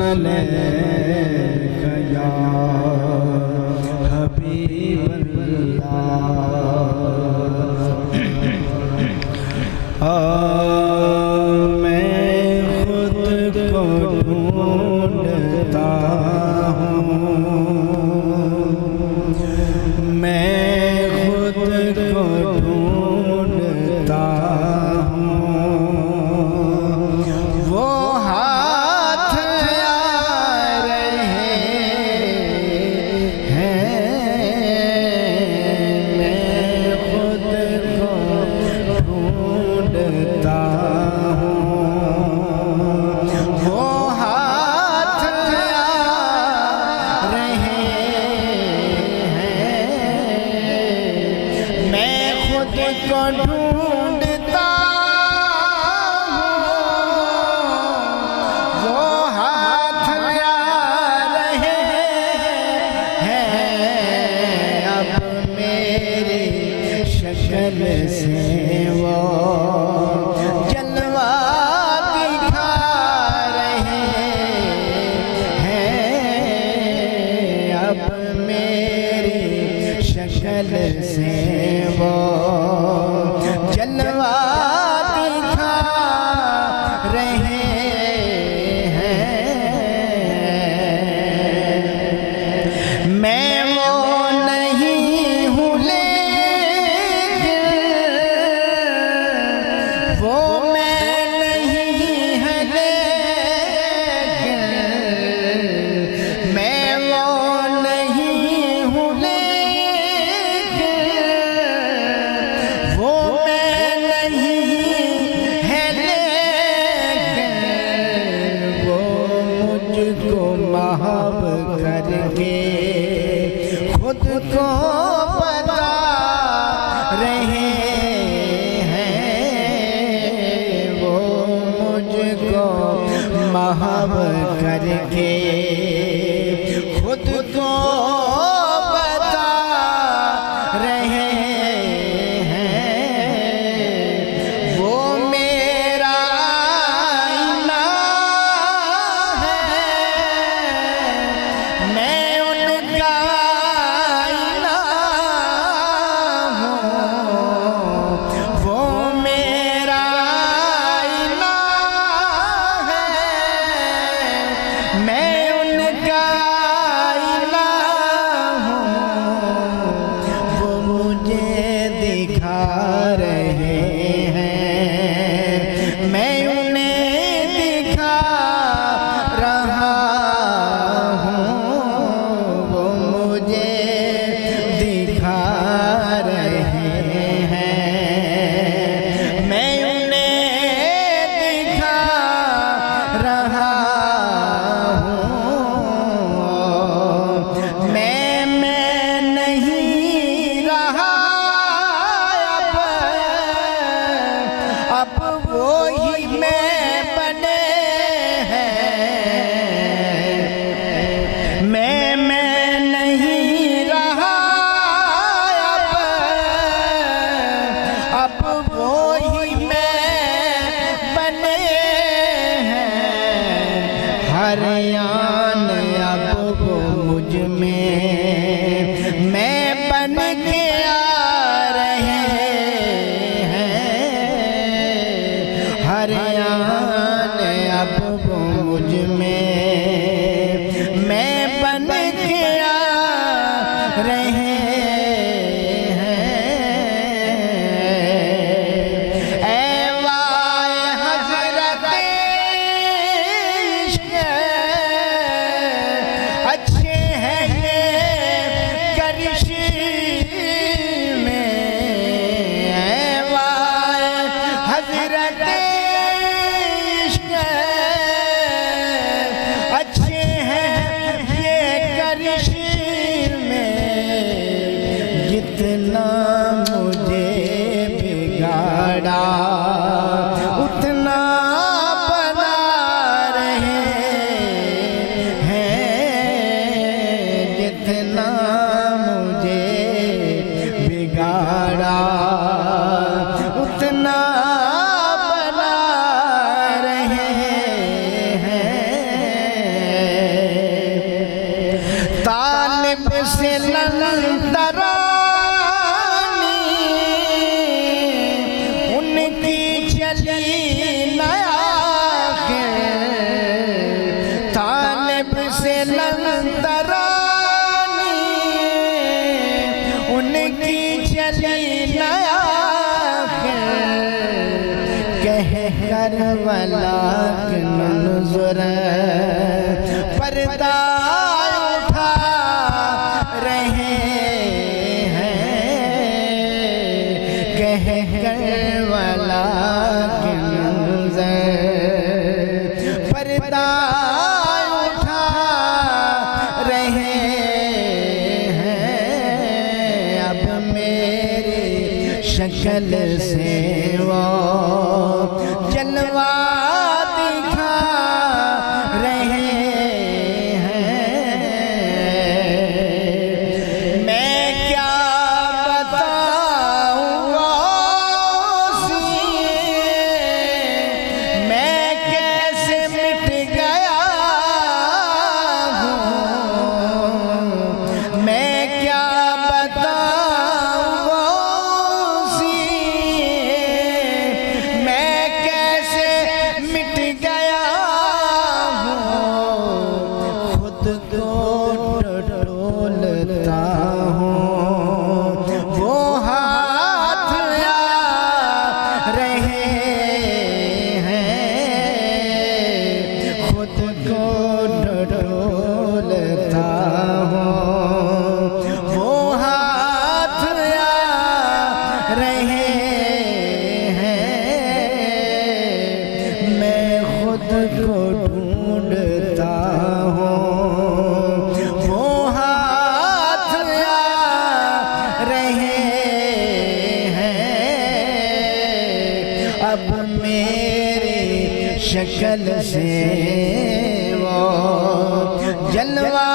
अलैका या हबीबल्लाह। मैं खुद को ढूंढता हूँ, मैं खुद को ढूंढता हूँ, वो हाथ आ रहे हैं। मैं खुद को ढूंढता हूँ, वो हाथ आ रहे हैं। मैं खुद को ढूंढता हूँ, वो हाथ आ रहे हैं। अब मेरी शक्ल से वो जलवा दिखा रहे हैं। अब मेरी शक्ल से वो जलवा दिखा रहे हैं। मैं वो नहीं हूँ लेकिन वो मैं नहीं है लेकिन मैं वो नहीं हूँ लेकिन वो मैं नहीं है लेकिन वो मुझको महब करके खुद को बता रहे हैं। वो मुझको महब करके खुद को बता रहे हैं। वो मेरा आईना है, मैं उनका आईना हूँ। वो मेरा आईना है, मैं उनका आईना हूँ। वो मुझे दिखा रहे हैं, मैं उन्हें दिखा रहा हूँ। वो मुझे दिखा रहे हैं, मैं उन्हें दिखा रहा हूँ। मैं नहीं रहा अब वो ही मैं बने हैं। मैं नहीं रहा अब वो ही मैं बने हैं। हर आन अब वो मुझ में मैं बन के आ रहे हैं। हर आन अब वो मुझ में मैं बन के आ रहे हैं। ऐ वाए हज़रत इश्क़, अच्छे हैं ये करिश्मे। ऐ वाए हज़रत इश्क़, अच्छे हैं ये करिश्मे। जितना मुझे बिगाड़ा उतना बना रहे मंजर पर्दा उठा रहे हैं कह कर वाला के मंजर पर्दा उठा रहे हैं अब मेरी शक्ल से वो जलवा दिखा रहे हैं मैं क्या बताऊंगा मैं कैसे मिट गया हूँ मैं क्या बताऊंगा मैं कैसे मिट गया हूँ खुद को टटोलता हूँ वो हाथ आ रहे हैं खुद को टटोलता हूँ वो हाथ आ रहे हैं मैं खुद को ढूंढता हूँ वो हाथ आ रहे हैं अब मेरी शक्ल से वो जलवा